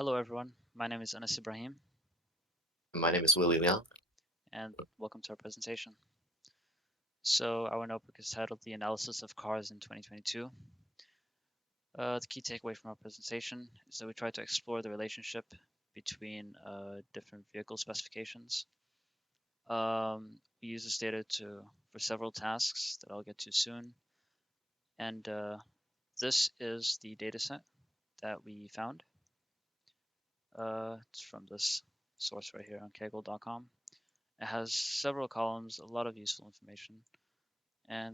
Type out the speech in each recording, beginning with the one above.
Hello, everyone. My name is Ibrahim, My name is Willy Leung. and welcome to our presentation. So, our notebook is titled The Analysis of Cars in 2022. The key takeaway from our presentation is that we try to explore the relationship between different vehicle specifications. We use this data for several tasks that I'll get to soon, and this is the dataset that we found. It's from this source right here on kaggle.com. It has several columns, a lot of useful information, and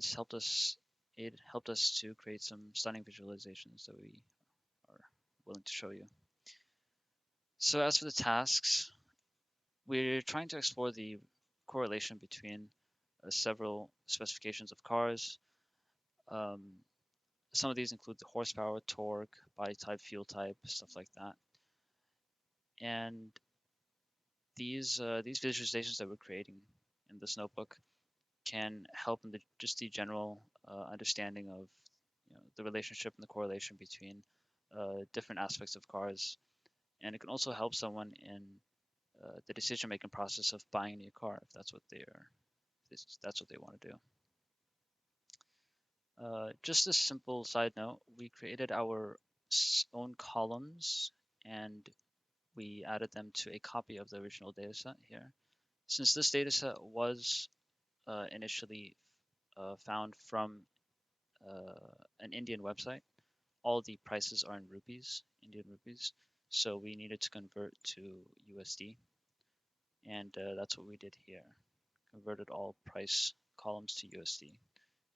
it helped us to create some stunning visualizations that we are willing to show you. So as for the tasks, we're trying to explore the correlation between several specifications of cars. Um, some of these include the horsepower, torque, body type, fuel type, stuff like that. And these visualizations that we're creating in this notebook can help in just the general understanding of the relationship and the correlation between different aspects of cars, and it can also help someone in the decision making process of buying a new car if that's what they want to do. Just a simple side note: we created our own columns and we added them to a copy of the original dataset here. Since this dataset was initially found from an Indian website, all the prices are in rupees, Indian rupees. So we needed to convert to USD, and that's what we did here. Converted all price columns to USD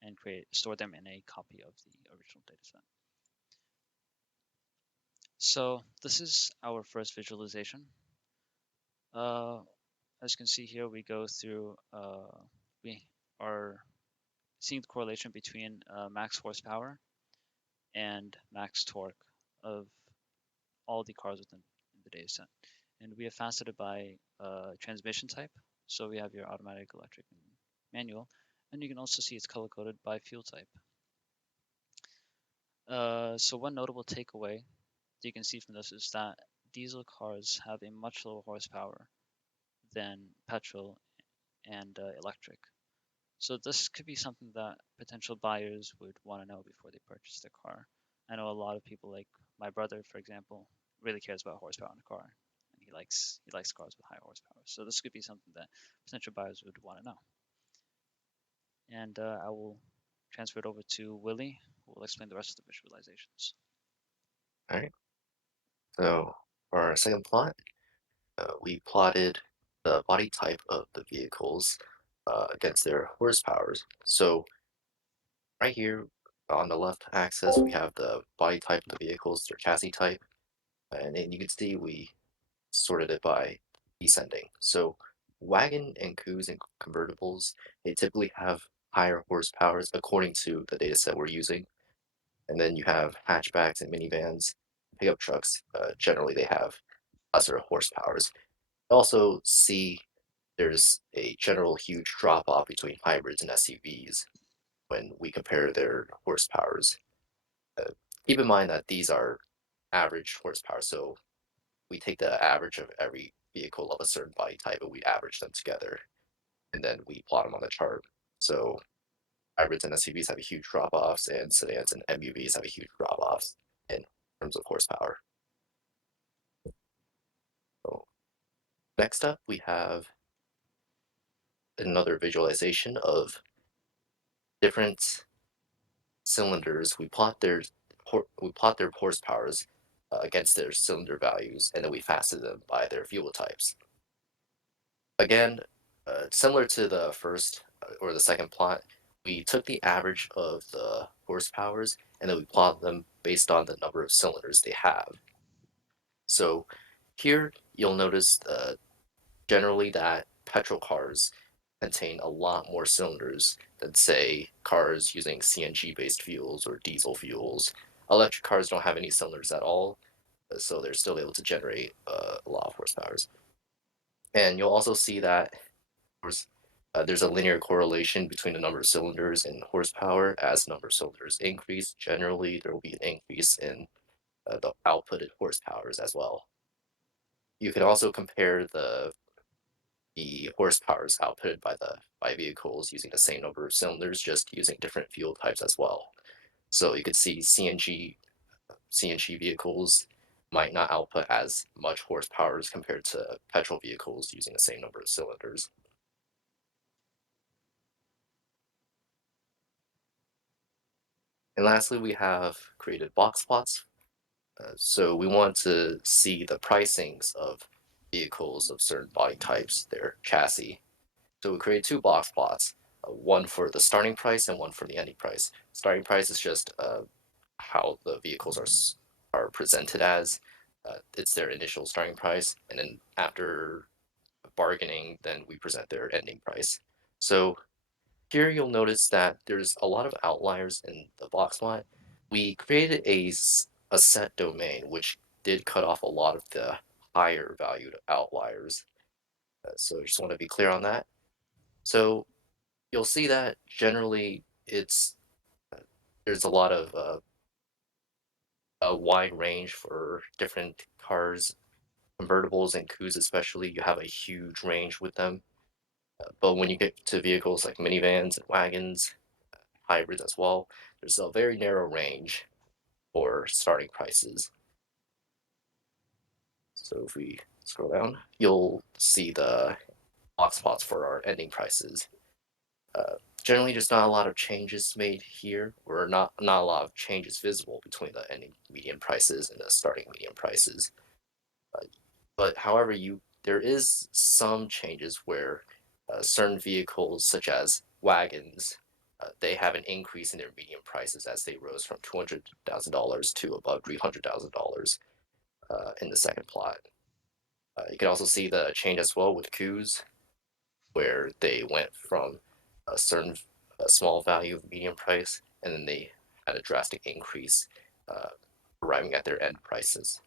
and store them in a copy of the original dataset. So this is our first visualization. Uh, as you can see here, we go through. We are seeing the correlation between max horsepower and max torque of all the cars within the data set. And we have faceted by transmission type. So we have your automatic, electric, and manual. And you can also see it's color coded by fuel type. So one notable takeaway that you can see from this is that diesel cars have a much lower horsepower than petrol and electric. So this could be something that potential buyers would want to know before they purchase their car. I know a lot of people, like my brother, for example, really cares about horsepower in a car, and he likes cars with high horsepower. So this could be something that potential buyers would want to know. And I will transfer it over to Willy, who will explain the rest of the visualizations. All right. So for our second plot, we plotted the body type of the vehicles against their horsepowers. So right here on the left axis, we have the body type of the vehicles, their chassis type, and then you can see we sorted it by descending. So wagon and coues and convertibles, they typically have higher horsepowers according to the data set we're using. And then you have hatchbacks and minivans, pickup trucks. Generally, they have lesser horsepowers. Also, see there's a general huge drop off between hybrids and SUVs when we compare their horsepowers. Uh, Keep in mind that these are average horsepower, so we take the average of every vehicle of a certain body type and we average them together, and then we plot them on the chart. So hybrids and SUVs have a huge drop offs, and sedans and MUVs have a huge drop offs in terms of horsepower. So next up, we have another visualization of different cylinders. We plot their horsepowers against their cylinder values, and then we facet them by their fuel types. Again, similar to the first or the second plot, we took the average of the horsepowers and then we plotted them based on the number of cylinders they have. So here you'll notice generally that petrol cars contain a lot more cylinders than, say, cars using CNG based fuels or diesel fuels. Electric cars don't have any cylinders at all, so they're still able to generate a lot of horsepower. And you'll also see that course, there's a linear correlation between the number of cylinders and horsepower. As the number of cylinders increase, generally there will be an increase in the outputted horsepowers as well. you can also compare the horsepowers outputted by the by vehicles using the same number of cylinders, just using different fuel types as well. So you could see CNG vehicles might not output as much horsepower as compared to petrol vehicles using the same number of cylinders. And lastly, we have created box plots. So we want to see the pricings of vehicles of certain body types, their chassis. So we created two box plots, one for the starting price and one for the ending price. Starting price is just how the vehicles are presented as. It's their initial starting price, and then after bargaining, then we present their ending price. So here you'll notice that there's a lot of outliers in the box plot. We created a set domain which did cut off a lot of the higher valued outliers. So I just want to be clear on that. So you'll see that generally there's a lot of a wide range for different cars, convertibles and coups especially. You have a huge range with them. But when you get to vehicles like minivans and wagons, hybrids as well, there's a very narrow range for starting prices. So if we scroll down, you'll see the hotspots for our ending prices. Uh, Generally, there's not a lot of changes made here, or not a lot of changes visible between the ending median prices and the starting median prices. Uh, but however, there is some changes where certain vehicles, such as wagons, they have an increase in their median prices as they rose from $200,000 to above $300,000 in the second plot. You can also see the change as well with coups, where they went from a certain small value of median price, and then they had a drastic increase, uh, arriving at their end prices.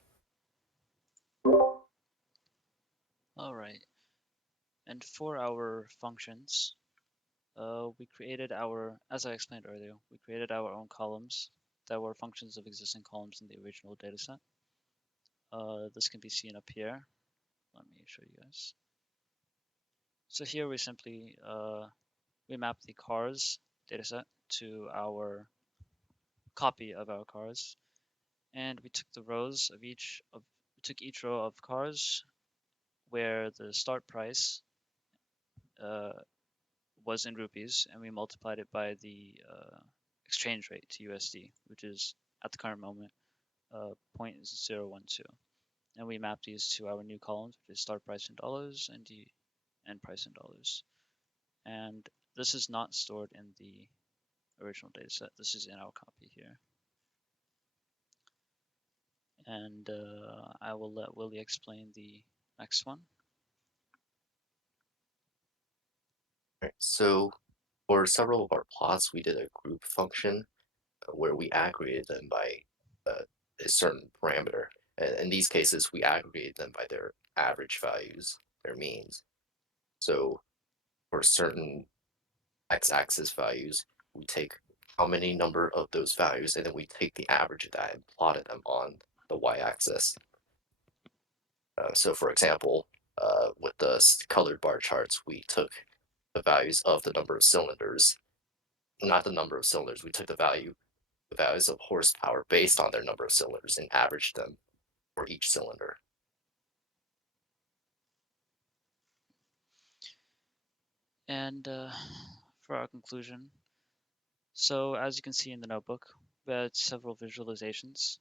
All right. And for our functions, we created as I explained earlier, we created our own columns that were functions of existing columns in the original dataset. This can be seen up here. Let me show you guys. So here we simply we map the cars dataset to our copy of our cars, and we took the rows of we took each row of cars where the start price uh, was in rupees, and we multiplied it by the exchange rate to USD, which is at the current moment 0.012. And we map these to our new columns, which is start price in dollars and the end price in dollars. And this is not stored in the original dataset. This is in our copy here. And I will let Willy explain the next one. Right. So for several of our plots, we did a group function where we aggregated them by uh, a certain parameter. And in these cases, we aggregated them by their average values, their means. So for certain x-axis values, we take how many number of those values, and then we take the average of that and plotted them on the y-axis. So for example, with the colored bar charts, we took the values of the number of cylinders, not the number of cylinders. We took the values of horsepower based on their number of cylinders and averaged them for each cylinder. And for our conclusion, so as you can see in the notebook, we had several visualizations.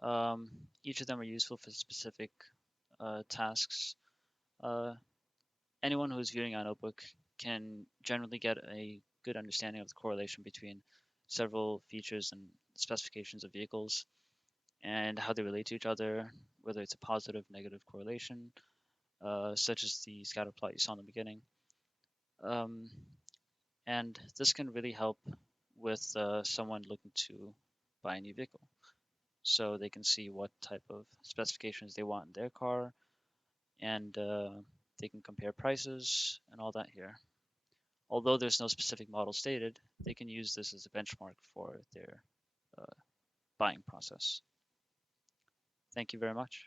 Um, each of them are useful for specific tasks. Uh, Anyone who is viewing our notebook can generally get a good understanding of the correlation between several features and specifications of vehicles and how they relate to each other, whether it's a positive, negative correlation, such as the scatter plot you saw in the beginning. Um, and this can really help with someone looking to buy a new vehicle. So they can see what type of specifications they want in their car, and they can compare prices and all that here. Although there's no specific model stated, they can use this as a benchmark for their uh, buying process. Thank you very much.